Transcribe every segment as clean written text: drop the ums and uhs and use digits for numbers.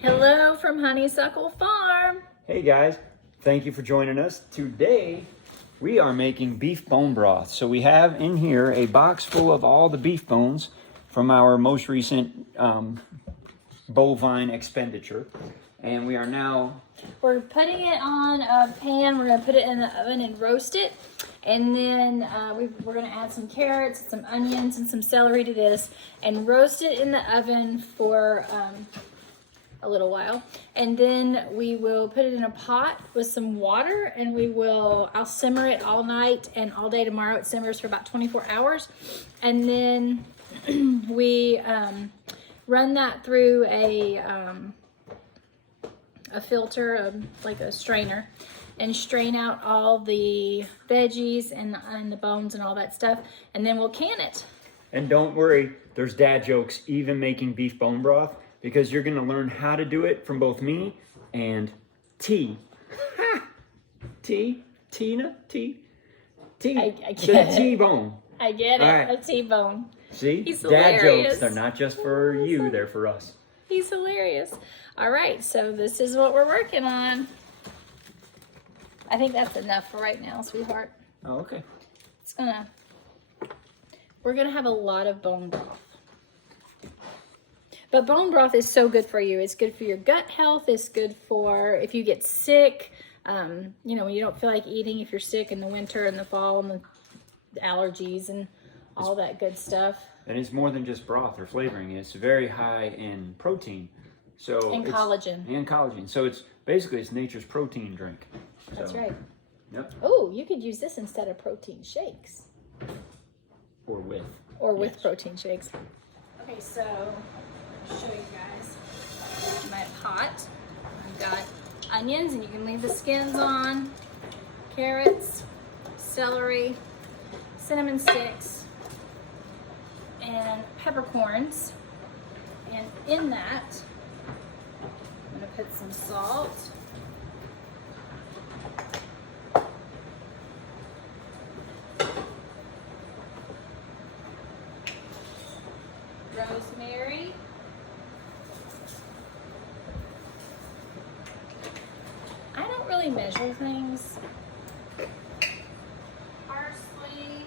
Hello from Honeysuckle Farm. Hey guys, thank you for joining us. Today we are making beef bone broth. So we have in here a box full of all the beef bones from our most recent bovine expenditure. And we are now... We're putting it on a pan. We're going to put it in the oven and roast it. And then we're going to add some carrots, some onions, and some celery to this and roast it in the oven for a little while. And then we will put it in a pot with some water and I'll simmer it all night and all day tomorrow. It simmers for about 24 hours. And then we run that through a filter, like a strainer, and strain out all the veggies and the bones and all that stuff. And then we'll can it. And don't worry, there's dad jokes even making beef bone broth, because you're gonna learn how to do it from both me and T. Tina? T. I get The it. T-bone. I get it, All right. a T-bone. See? He's Dad hilarious. jokes, they're not just for you, they're for us. He's hilarious. All right, so this is what we're working on. I think that's enough for right now, sweetheart. Oh, okay. We're gonna have a lot of bone broth. But bone broth is so good for you. It's good for your gut health. It's good for if you get sick, when you don't feel like eating, if you're sick in the winter and the fall and the allergies and all that good stuff. And it's more than just broth or flavoring. It's very high in protein. And collagen. And collagen. So it's nature's protein drink. That's right. Yep. Oh, you could use this instead of protein shakes. Or with. With protein shakes. Okay, so I'll show you guys my pot. I've got onions, and you can leave the skins on, carrots, celery, cinnamon sticks, and peppercorns. And in that, I'm gonna put some salt. Rosemary. I don't really measure things. Parsley.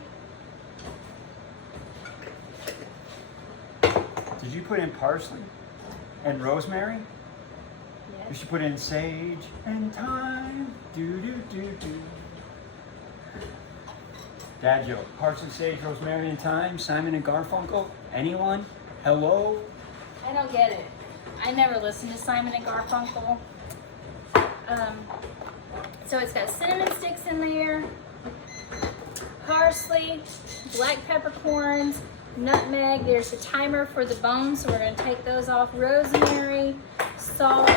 Did you put in parsley and rosemary? Yes. You should put in sage and thyme. Do. Dad joke. Parsley, sage, rosemary, and thyme. Simon and Garfunkel. Anyone? Hello? I don't get it. I never listened to Simon and Garfunkel. So it's got cinnamon sticks in there, parsley, black peppercorns, nutmeg. There's a timer for the bones, so we're going to take those off. Rosemary, salt.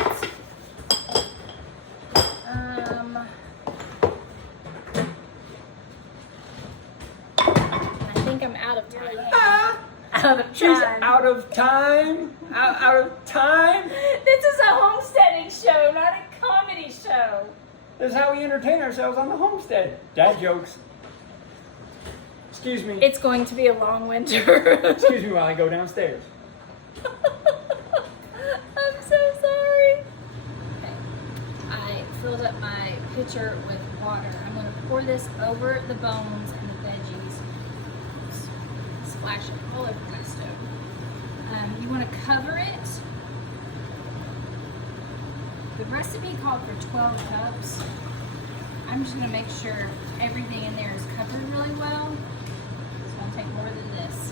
I think I'm out of time. Out of She's time. out of time? Out of time? This is a homesteading show, not a comedy show. This is how we entertain ourselves on the homestead. Dad jokes. Excuse me. It's going to be a long winter. Excuse me while I go downstairs. I'm so sorry. Okay. I filled up my pitcher with water. I'm going to pour this over the bones and the veggies. Splash it all over my stove. You want to cover it. The recipe called for 12 cups. I'm just going to make sure everything in there is covered really well. It's going to take more than this.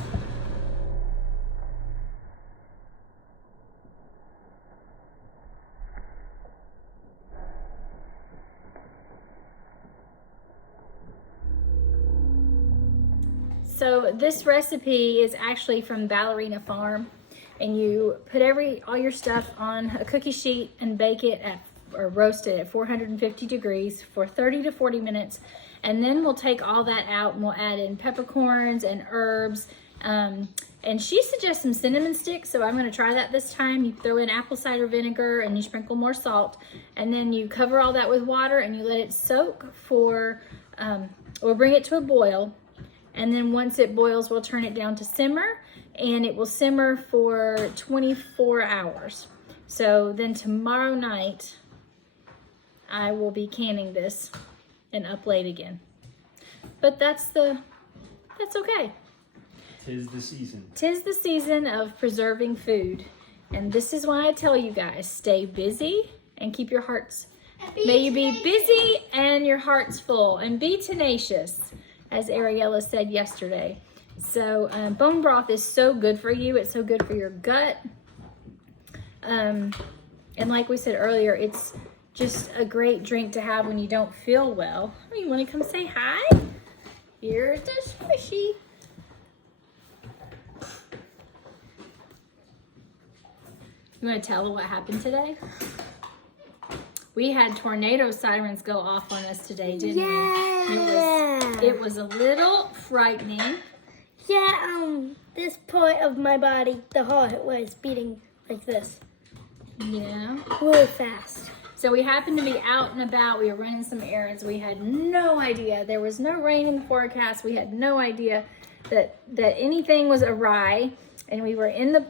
So this recipe is actually from Ballerina Farm, and you put all your stuff on a cookie sheet and bake it or roast it at 450 degrees for 30 to 40 minutes. And then we'll take all that out and we'll add in peppercorns and herbs. And she suggests some cinnamon sticks, so I'm going to try that this time. You throw in apple cider vinegar and you sprinkle more salt. And then you cover all that with water and you let it soak for, or bring it to a boil. And then once it boils, we'll turn it down to simmer, and it will simmer for 24 hours. So then tomorrow night, I will be canning this and up late again. But that's okay. Tis the season. 'Tis the season of preserving food. And this is why I tell you guys, stay busy and keep your hearts. May you be busy and your hearts full, and be tenacious, as Ariella said yesterday. So bone broth is so good for you. It's so good for your gut. And like we said earlier, it's just a great drink to have when you don't feel well. Oh, you want to come say hi? Here's the squishy. You want to tell her what happened today? We had tornado sirens go off on us today, didn't we? It was a little frightening. Yeah, this part of my body, the heart, was beating like this. Yeah. Really fast. So we happened to be out and about. We were running some errands. We had no idea. There was no rain in the forecast. We had no idea that anything was awry. And we were in the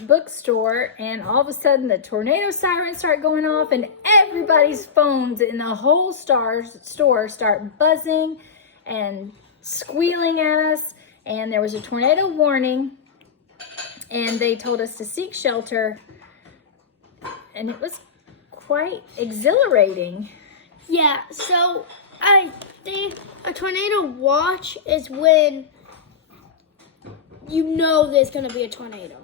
bookstore, and all of a sudden the tornado sirens start going off, and everybody's phones in the whole store start buzzing and squealing at us. And there was a tornado warning, and they told us to seek shelter, and it was quite exhilarating. Yeah, so I think a tornado watch is when you know there's going to be a tornado.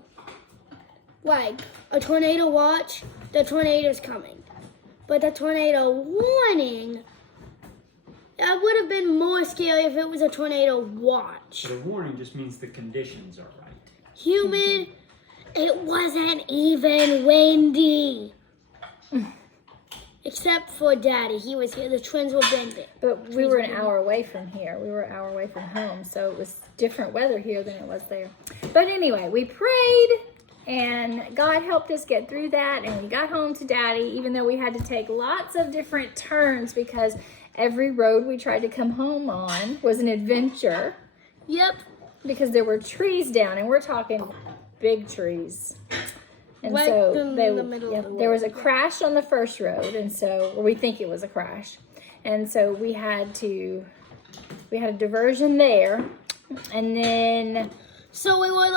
Like, a tornado watch, the tornado's coming. But the tornado warning, that would have been more scary if it was a tornado watch. The warning just means the conditions are right. Humid, it wasn't even windy. Except for Daddy, he was here. The twins were bending. But we were an hour away from here. We were an hour away from home, so it was different weather here than it was there. But anyway, we prayed, and God helped us get through that, and we got home to Daddy, even though we had to take lots of different turns because every road we tried to come home on was an adventure. Yep. Because there were trees down, and we're talking big trees. And Right so in the middle of the there was a road. crash on the first road, and so we think it was a crash. And so we had a diversion there, and then So we were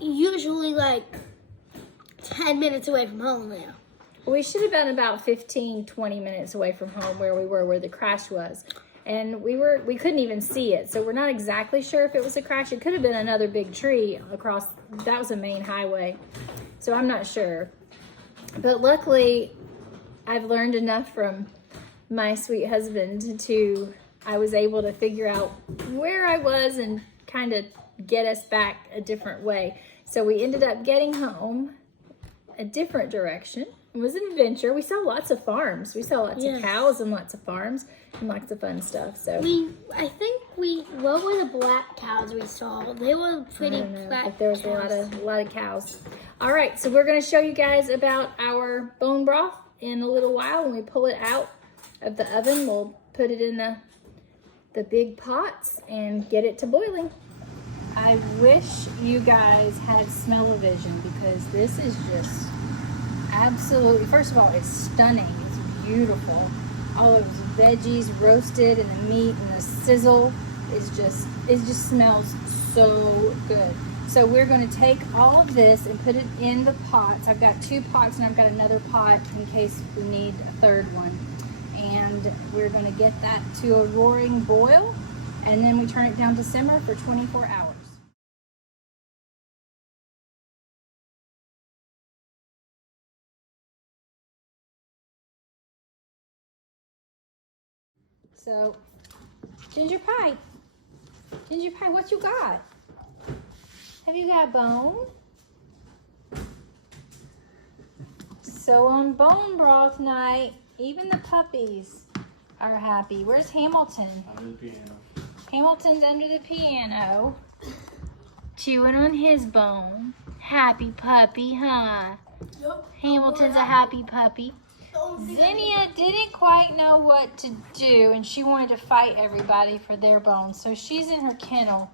usually 10 minutes away from home there. we should have been about 15, 20 minutes away from home where we were, where the crash was. And we couldn't even see it, so we're not exactly sure if it was a crash. It could have been another big tree across, that was a main highway. So I'm not sure. But luckily, I've learned enough from my sweet husband I was able to figure out where I was and kind of get us back a different way. So we ended up getting home a different direction. It was an adventure. We saw lots of farms. We saw lots of cows and lots of farms and lots of fun stuff. So What were the black cows we saw? They were pretty black. but there was a lot of cows. All right, so we're going to show you guys about our bone broth in a little while. When we pull it out of the oven, we'll put it in the big pots and get it to boiling. I wish you guys had smell-o-vision, because this is just absolutely, first of all, it's stunning. It's beautiful. All of those veggies roasted, and the meat and the sizzle it just smells so good. So we're going to take all of this and put it in the pots. I've got 2 pots, and I've got another pot in case we need a third one. And we're going to get that to a roaring boil, and then we turn it down to simmer for 24 hours. So, ginger pie, what you got? Have you got bone? So on bone broth night, even the puppies are happy. Where's Hamilton? Under the piano. Hamilton's under the piano, chewing on his bone. Happy puppy, huh? Yep. Hamilton's a happy puppy. Zinnia didn't quite know what to do, and she wanted to fight everybody for their bones. So she's in her kennel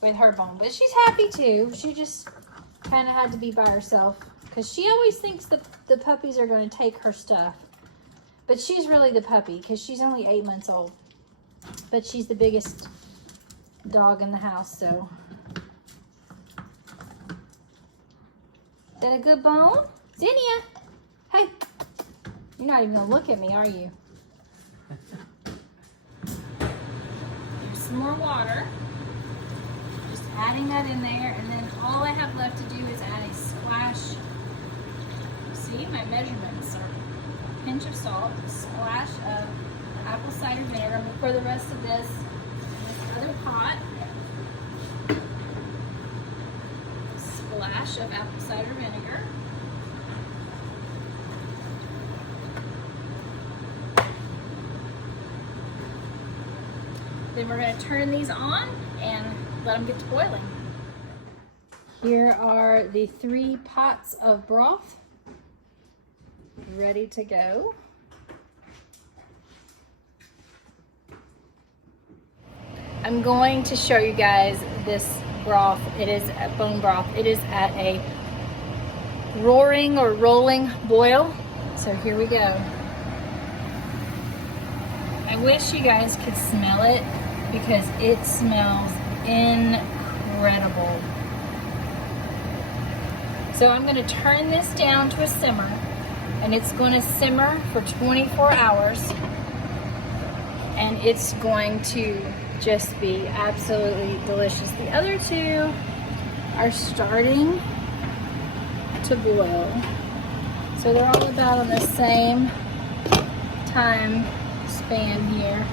with her bone, but she's happy too. She just kind of had to be by herself because she always thinks the puppies are going to take her stuff. But she's really the puppy because she's only 8 months old. But she's the biggest dog in the house, so. Is that a good bone? Zinnia, hey. You're not even gonna look at me, are you? There's some more water. Just adding that in there, and then all I have left to do is add a splash. See, my measurements are a pinch of salt, a splash of apple cider vinegar. I'm gonna pour the rest of this in this other pot. Splash of apple cider vinegar. Then we're going to turn these on and let them get to boiling. Here are the 3 pots of broth ready to go. I'm going to show you guys this broth. It is a bone broth. It is at a roaring or rolling boil. So here we go. I wish you guys could smell it because it smells incredible. So I'm going to turn this down to a simmer, and it's going to simmer for 24 hours, and it's going to just be absolutely delicious. The other 2 are starting to boil, so they're all about on the same time span here.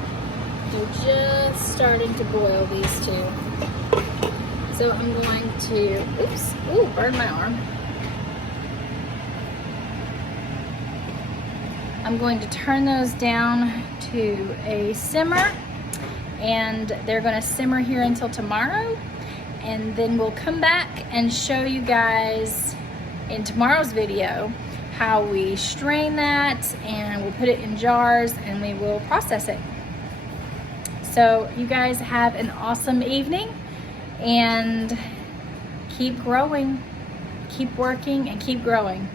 They're just starting to boil, these 2. So I'm going to, oops, ooh, burned my arm. I'm going to turn those down to a simmer, and they're going to simmer here until tomorrow, and then we'll come back and show you guys in tomorrow's video how we strain that, and we'll put it in jars and we will process it. So you guys have an awesome evening, and keep growing, keep working, and keep growing.